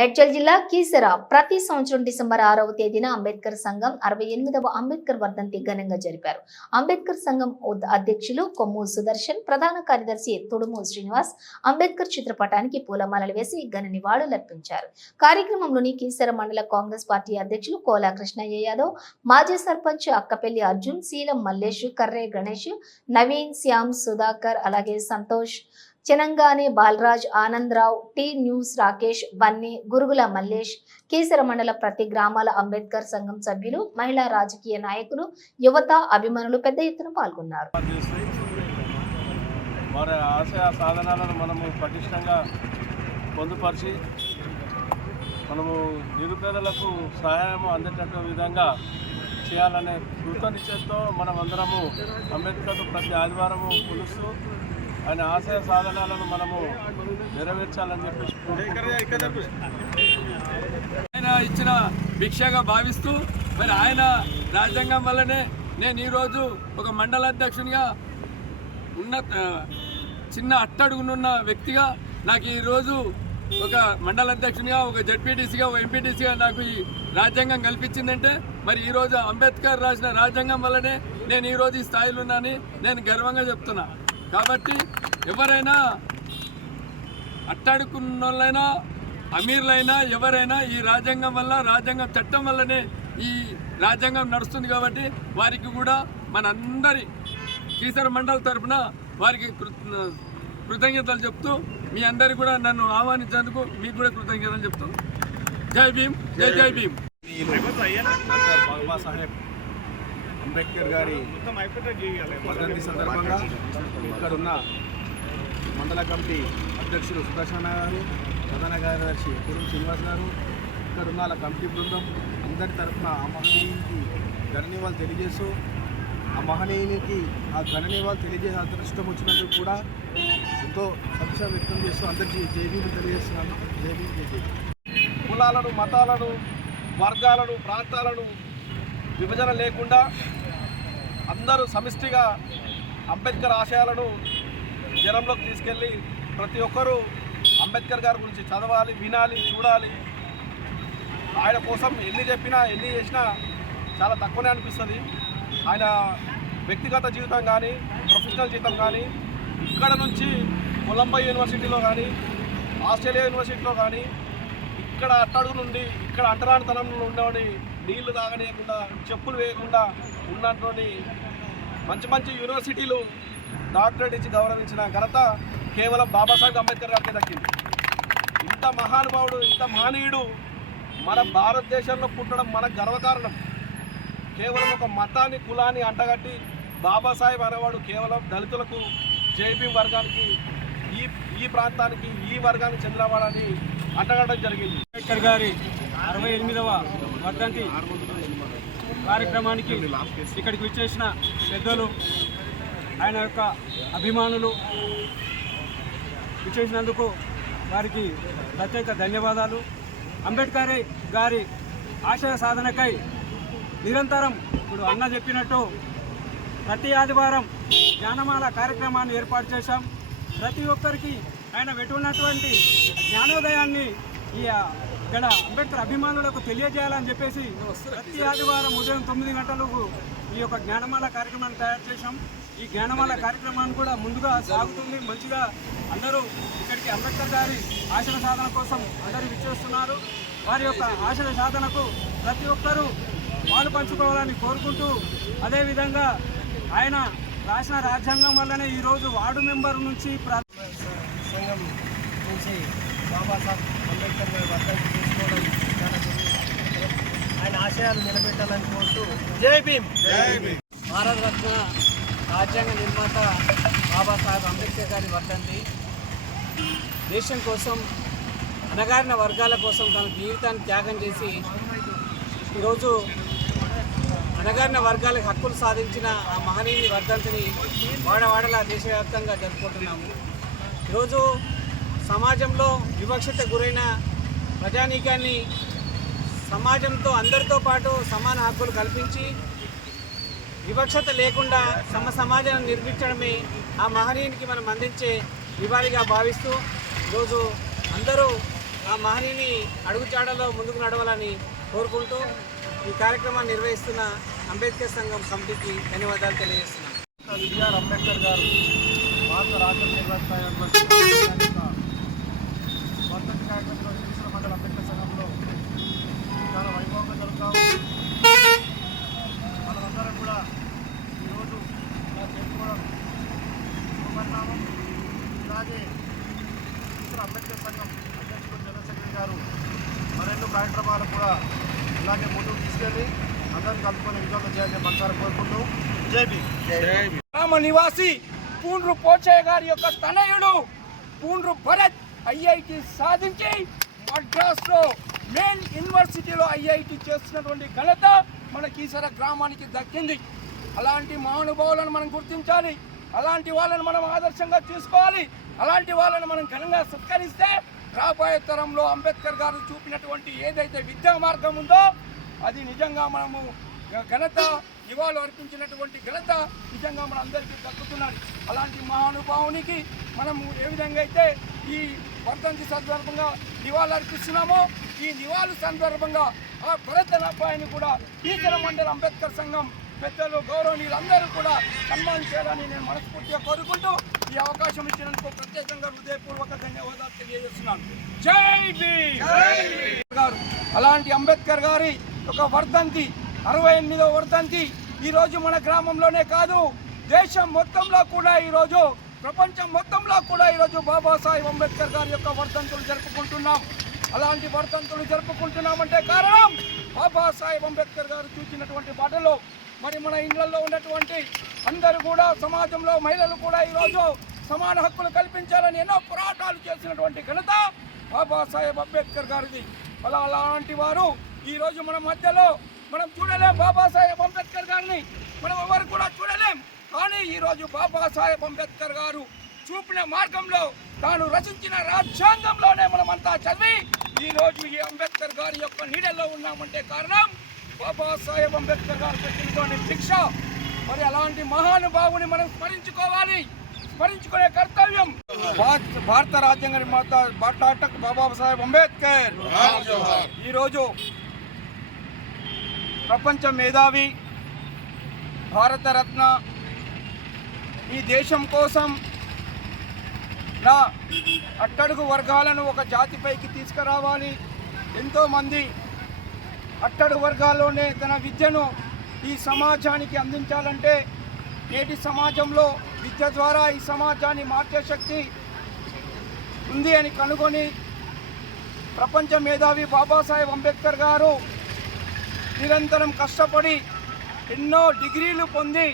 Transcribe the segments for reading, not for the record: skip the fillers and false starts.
మేడ్చల్ జిల్లా కీసర ప్రతి సంవత్సరం డిసెంబర్ 6వ తేదీన అంబేద్కర్ సంఘం 68వ అంబేద్కర్ వర్ధంతి ఘనంగా జరిపారు. అంబేద్కర్ సంఘం అధ్యక్షులు కొమ్ము సుదర్శన్, ప్రధాన కార్యదర్శి తుడుము శ్రీనివాస్ అంబేద్కర్ చిత్రపటానికి పూలమాలలు వేసి ఘన నివాళులర్పించారు. కార్యక్రమంలోని కీసర మండల కాంగ్రెస్ పార్టీ అధ్యక్షులు కోలా కృష్ణయ్య యాదవ్, మాజీ సర్పంచ్ అక్కపెల్లి అర్జున్, శీలం మల్లేష్, కర్రే గణేష్, నవీన్, శ్యామ్, సుధాకర్, అలాగే సంతోష్, చెనంగానే బాలరాజ్, ఆనందరావు, టీ న్యూస్ రాకేష్, బన్నీ, గురుగుల మల్లేష్, కీసర మండల ప్రతి గ్రామాల అంబేద్కర్ సంఘం సభ్యులు, మహిళా రాజకీయ నాయకులు, యువత, అభిమానులు పెద్ద ఎత్తున పాల్గొన్నారు. వారి ఆశయ సాధనాలను మనము పటిష్టంగా పొందుపరిచి మనము నిరుపేదలకు సహాయం అందేటట్టు విధంగా చేయాలనే కృత నిశ్చయంతో మనం అందరము అంబేద్కర్ ప్రతి ఆదివారము కొలుస్తూ ఆయన ఆశయ సాధనాలను మనము నెరవేర్చాలని చెప్పి ఆయన ఇచ్చిన భిక్షగా భావిస్తూ మరి ఆయన రాజ్యాంగం వల్లనే నేను ఈరోజు ఒక మండల అధ్యక్షునిగా చిన్న అట్టడుగునున్న వ్యక్తిగా నాకు ఈరోజు ఒక మండల అధ్యక్షునిగా, ఒక జడ్పీటీసీగా, ఒక ఎంపీటీసీగా నాకు ఈ రాజ్యాంగం కల్పించిందంటే మరి ఈరోజు అంబేద్కర్ రాసిన రాజ్యాంగం వల్లనే నేను ఈరోజు ఈ స్థాయిలో ఉన్నానని నేను గర్వంగా చెప్తున్నా. కాబట్టి ఎవరైనా అట్టాడుకున్న వాళ్ళైనా అమీర్లైనా ఎవరైనా ఈ రాజ్యాంగం వల్ల, రాజ్యాంగం చట్టం వల్లనే ఈ రాజ్యాంగం నడుస్తుంది. కాబట్టి వారికి కూడా మనందరి కీసర మండల తరఫున వారికి కృతజ్ఞతలు చెప్తూ మీ అందరికి కూడా నన్ను ఆహ్వానించేందుకు మీకు కూడా కృతజ్ఞతలు చెప్తూ జై భీమ్, జై జై భీమ్. డాక్టర్ బాబాసాహెబ్ అంబేద్కర్ గారి వర్ధంతి సందర్భంగా ఇక్కడున్న మండల కమిటీ అధ్యక్షులు సుదర్శన గారు, ప్రధాన కార్యదర్శి తుడుము శ్రీనివాస్ గారు, ఇక్కడున్న వాళ్ళ కమిటీ బృందం అందరి తరఫున ఆ మహనీయునికి ఘననివాళులు తెలియజేస్తూ ఆ మహనీయునికి ఆ ఘననివాళులు తెలియజేసే అదృష్టం వచ్చినందుకు కూడా ఎంతో సంతోషం వ్యక్తం చేస్తూ అందరికీ జై భీమ్ తెలియజేస్తున్నాను. జై భీమ్, జై భీమ్. కులాలను, మతాలను, వర్గాలను, ప్రాంతాలను విభజన లేకుండా అందరూ సమిష్టిగా అంబేద్కర్ ఆశయాలను జనంలోకి తీసుకెళ్ళి ప్రతి ఒక్కరూ అంబేద్కర్ గారి గురించి చదవాలి, వినాలి, చూడాలి. ఆయన కోసం ఎన్ని చెప్పినా ఎన్ని చేసినా చాలా తక్కువనే అనిపిస్తుంది. ఆయన వ్యక్తిగత జీవితం కానీ, ప్రొఫెషనల్ జీవితం కానీ, ఇక్కడ నుంచి కొలంబో యూనివర్సిటీలో కానీ, ఆస్ట్రేలియా యూనివర్సిటీలో కానీ, ఇక్కడ అట్టడుగు నుండి ఇక్కడ అంటరానితనంలో ఉండేవాడి నీళ్లు తాగనీయకుండా, చెప్పులు వేయకుండా ఉన్నటువంటి మంచి మంచి యూనివర్సిటీలు డాక్టరేట్ ఇచ్చి గౌరవించిన ఘనత కేవలం బాబాసాహెబ్ అంబేద్కర్ గారికి దక్కింది. ఇంత మహానుభావుడు, ఇంత మహనీయుడు మన భారతదేశంలో పుట్టడం మన గర్వకారణం. కేవలం ఒక మతాన్ని, కులాన్ని అంటగట్టి బాబాసాహెబ్ అనేవాడు కేవలం దళితులకు, జైభీం వర్గానికి, ఈ ప్రాంతానికి, ఈ వర్గానికి చెందినవాడని అంటగట్టడం జరిగింది. అంబేద్కర్ గారి 68వ వర్ధంతి కార్యక్రమానికి ఇక్కడికి విచ్చేసిన పెద్దలు, ఆయన యొక్క అభిమానులు విచ్చేసినందుకు వారికి ప్రత్యేక ధన్యవాదాలు. అంబేద్కర్ గారి ఆశయ సాధనకై నిరంతరం ఇప్పుడు అన్న చెప్పినట్టు ప్రతి ఆదివారం జ్ఞానమాల కార్యక్రమాన్ని ఏర్పాటు చేశాం. ప్రతి ఒక్కరికి ఆయన పెట్టుకున్నటువంటి జ్ఞానోదయాన్ని ఇక్కడ అంబేద్కర్ అభిమానులకు తెలియజేయాలని చెప్పేసి ప్రతి ఆదివారం ఉదయం 9 గంటలకు ఈ యొక్క జ్ఞానమాల కార్యక్రమాన్ని తయారు చేశాం. ఈ జ్ఞానమాల కార్యక్రమాన్ని కూడా ముందుగా సాగుతుంది. మంచిగా అందరూ ఇక్కడికి అంబేద్కర్ గారి ఆశయ సాధన కోసం అందరూ విచ్చేస్తున్నారు. వారి యొక్క ఆశయ సాధనకు ప్రతి ఒక్కరూ పాలు పంచుకోవాలని కోరుకుంటూ, అదేవిధంగా ఆయన రాసిన రాజ్యాంగం వల్లనే ఈరోజు వార్డు మెంబర్ నుంచి సంఘం నుంచి బాబాసాహెబ్ అంబేద్కర్ గారి వర్ధంతి చేసుకోవడం చాలా ఆయన ఆశయాలు నిలబెట్టాలని కోరుతూ జై భీమ్, జై భీమ్. భారతరత్న రాజ్యాంగ నిర్మాత బాబాసాహెబ్ అంబేద్కర్ గారి వర్ధంతి దేశం కోసం, అణగారిన వర్గాల కోసం తన జీవితాన్ని త్యాగం చేసి ఈరోజు అణగారిన వర్గాలకు హక్కులు సాధించిన ఆ మహనీయుని వర్ధంతిని వాడవాడలా దేశవ్యాప్తంగా జరుపుకుంటున్నాము. ఈరోజు సమాజంలో వివక్షత గురైన ప్రజానీకాన్ని సమాజంతో అందరితో పాటు సమాన హక్కులు కల్పించి వివక్షత లేకుండా సమాజాన్ని నిర్మించడమే ఆ మహనీయునికి మనం అందించే నివాళిగా భావిస్తూ ఈరోజు అందరూ ఆ మహనీయుని అడుగుజాడలో ముందుకు నడవాలని కోరుకుంటూ ఈ కార్యక్రమాన్ని నిర్వహిస్తున్న అంబేద్కర్ సంఘం కమిటీకి ధన్యవాదాలు తెలియజేస్తున్నాను. బిఆర్ అంబేద్కర్ గారు భారత రాజ్యాంగ నిర్మాత అయినటువంటి వర్ధంతి కార్యక్రమంలో శ్రీశైల మండల అంబేద్కర్ సంఘంలో చాలా వైభవంగా జరుగుతాము. మనమందరం కూడా ఈరోజు ఇలా చేసుకోవడం శుభపరిణామం. అలాగే శ్రీశైల అంబేద్కర్ సంఘం అధ్యక్షుడు జనరల్ సెక్రటరీ గారు మరెన్నో కార్యక్రమాలు కూడా ఇలాగే ముందుకు తీసుకెళ్ళి అందరిని కలుపుకొని విజయవంతం చేయాలని మనసారా కోరుకుంటూ జై భీమ్. గ్రామ నివాసి పూండ్రు పోచయ్య గారి యొక్క తనయుడు పూండ్రు భరత్ ఐఐటి సాధించి మద్రాసులో మెయిన్ యూనివర్సిటీలో ఐఐటి చేస్తున్నటువంటి ఘనత మన కీసర గ్రామానికి దక్కింది. అలాంటి మహానుభావులను మనం గుర్తించాలి, అలాంటి వాళ్ళని మనం ఆదర్శంగా తీసుకోవాలి. అలాంటి వాళ్ళని మనం ఘనంగా సత్కరిస్తే రాబోయే తరంలో అంబేద్కర్ గారు చూపినటువంటి ఏదైతే విద్యా మార్గం ఉందో అది నిజంగా మనము ఘనత ఇవాళ అర్పించినటువంటి ఘనత నిజంగా మన అందరికీ దక్కుతున్నది. అలాంటి మహానుభావునికి మనము ఏ విధంగా అయితే ఈ వర్ధంతి సందర్భంగా నివాళులు అర్పిస్తున్నామో ఈ నివాళుల సందర్భంగా ఆ భరత్ అబ్బాయిని కూడా కీసర మండల అంబేద్కర్ సంఘం పెద్దలు గౌరవనీయులందరూ కూడా సన్మానించాలని నేను మనస్ఫూర్తిగా కోరుకుంటూ ఈ అవకాశం ఇచ్చినందుకు ప్రత్యేకంగా హృదయపూర్వక ధన్యవాదాలు తెలియజేస్తున్నాను. జై భీమ్ గారు. అలాంటి అంబేద్కర్ గారి ఒక వర్ధంతి 68వ వర్ధంతి ఈరోజు మన గ్రామంలోనే కాదు దేశం మొత్తంలో కూడా ఈరోజు ప్రపంచం మొత్తంలో కూడా ఈరోజు బాబాసాహెబ్ అంబేద్కర్ గారి యొక్క వర్ధంతులు జరుపుకుంటున్నాం. అలాంటి వర్ధంతులు జరుపుకుంటున్నామంటే కారణం బాబాసాహెబ్ అంబేద్కర్ గారు చూసినటువంటి బాటలో మరి మన ఇళ్లలో ఉన్నటువంటి అందరూ కూడా సమాజంలో మహిళలు కూడా ఈరోజు సమాన హక్కులు కల్పించాలని ఎన్నో పోరాటాలు చేసినటువంటి ఘనత బాబాసాహెబ్ అంబేద్కర్ గారిది. అలాంటి వారు ఈరోజు మన మధ్యలో మనం చూడలేం. బాబాసాహెబ్ అంబేద్కర్ గారిని మనం ఎవరు కూడా చూడలేం. కానీ ఈరోజు బాబాసాహెబ్ అంబేద్కర్ గారు చూపిన మార్గంలో తాను రచించిన రాజ్యాంగంలోనే మనమంతా చదివి ఈరోజు ఈ అంబేద్కర్ గారి యొక్క నీడల్లో ఉన్నామంటే కారణం బాబాసాహెబ్ అంబేద్కర్ గారు పెట్టినటువంటి భిక్ష. మరి అలాంటి మహానుభావుని మనం స్మరించుకోవాలి, స్మరించుకునే కర్తవ్యం. భారత రాజ్యాంగ నిర్మాత డాక్టర్ బాబాసాహెబ్ అంబేద్కర్ ఈరోజు ప్రపంచ మేధావి, భారతరత్న, ఈ దేశం కోసం నా అట్టడుగు వర్గాలను ఒక జాతిపైకి తీసుకురావాలి. ఎంతోమంది అట్టడుగు వర్గాల్లోనే తన విద్యను ఈ సమాజానికి అందించాలంటే నేటి సమాజంలో విద్య ద్వారా ఈ సమాజాన్ని మార్చే శక్తి ఉంది అని కనుగొని ప్రపంచ మేధావి బాబాసాహెబ్ అంబేద్కర్ గారు నిరంతరం కష్టపడి ఎన్నో డిగ్రీలు పొంది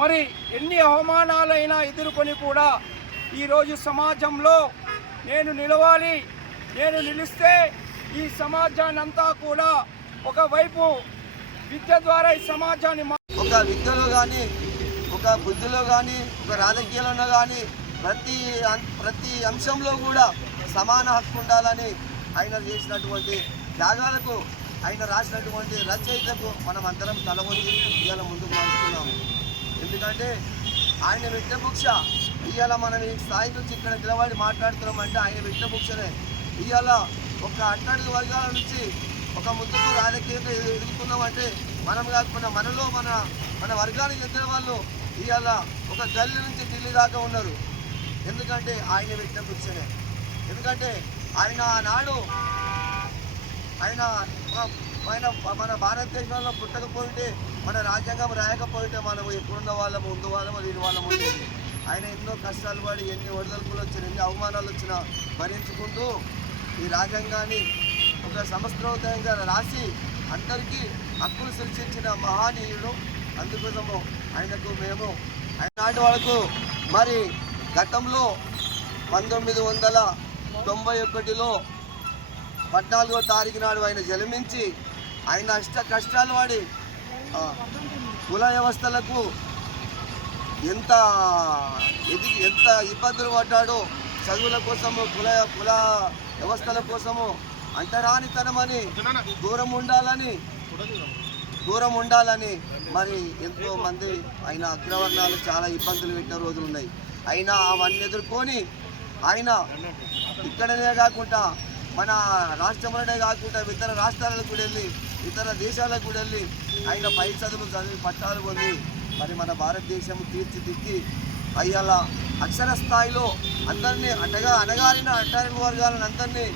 మరి ఎన్ని అవమానాలైనా ఎదుర్కొని కూడా ఈరోజు సమాజంలో నేను నిలవాలి, నేను నిలిస్తే ఈ సమాజాన్ని అంతా కూడా ఒకవైపు విద్య ద్వారా ఈ సమాజాన్ని ఒక విద్యలో కానీ ఒక బుద్ధిలో కానీ ఒక రాజకీయాలలో కానీ ప్రతి అంశంలో కూడా సమాన హక్కు ఉండాలని ఆయన చేసినటువంటి త్యాగాలకు ఆయన రాసినటువంటి రచయితకు మనం అందరం తలవంచి ఇవాళ ముందుకు నడుస్తున్నాము. ఎందుకంటే ఆయన విట్టభుక్ష ఇవాళ మనం ఈ స్థాయి నుంచి ఇక్కడ నిలబడి మాట్లాడుతున్నామంటే ఆయన విట్టభుక్షనే. ఇవాళ ఒక అట్టడుగు వర్గాల నుంచి ఒక ముందుకు రాజకీయంగా ఎదుగుతున్నామంటే మనం కాకుండా మనలో మన వర్గానికి చెందిన వాళ్ళు ఇవాళ ఒక గల్లీ నుంచి ఢిల్లీ దాకా ఉన్నారు. ఎందుకంటే ఆయన విట్టభుక్షనే. ఎందుకంటే ఆయన ఆనాడు ఆయన మన భారతదేశంలో పుట్టకపోయింటే, మన రాజ్యాంగం రాయకపోయింటే మనం ఎప్పుడున్న వాళ్ళము ముందు వాళ్ళము దీని వాళ్ళము ఉండేది. ఆయన ఎన్నో కష్టాలు పడి ఎన్ని ఒడిదొడుకులు వచ్చినా ఎన్ని అవమానాలు వచ్చినా భరించుకుంటూ ఈ రాజ్యాంగాన్ని ఒక సంవత్సరోదయంగా రాసి అందరికీ హక్కులు సృష్టించిన మహానీయుడు. అందుకోసము ఆయనకు మేము నాటి వాళ్ళకు మరి గతంలో 1991లో 14వ తారీఖు నాడు ఆయన జన్మించి ఆయన అష్ట కష్టాలు పడి కుల వ్యవస్థలకు ఎంత ఇబ్బందులు పడ్డాడో, చదువుల కోసము కుల వ్యవస్థల కోసము అంటరానితనమని దూరం ఉండాలని మరి ఎంతోమంది ఆయన అగ్రవర్ణాలు చాలా ఇబ్బందులు పెట్టిన రోజులు ఉన్నాయి. అయినా అవన్నీ ఎదుర్కొని ఆయన ఇక్కడనే కాకుండా మన రాష్ట్రంలోనే కాకుండా ఇతర రాష్ట్రాలకు కూడా వెళ్ళి ఇతర దేశాలకు కూడా వెళ్ళి ఆయన పై చదువులు చదివి పట్టాలు పొంది మరి మన భారతదేశం తీర్చిదిద్ది అయ్యాల అక్షర స్థాయిలో అందరినీ అణగారిన వర్గాలను అందరినీ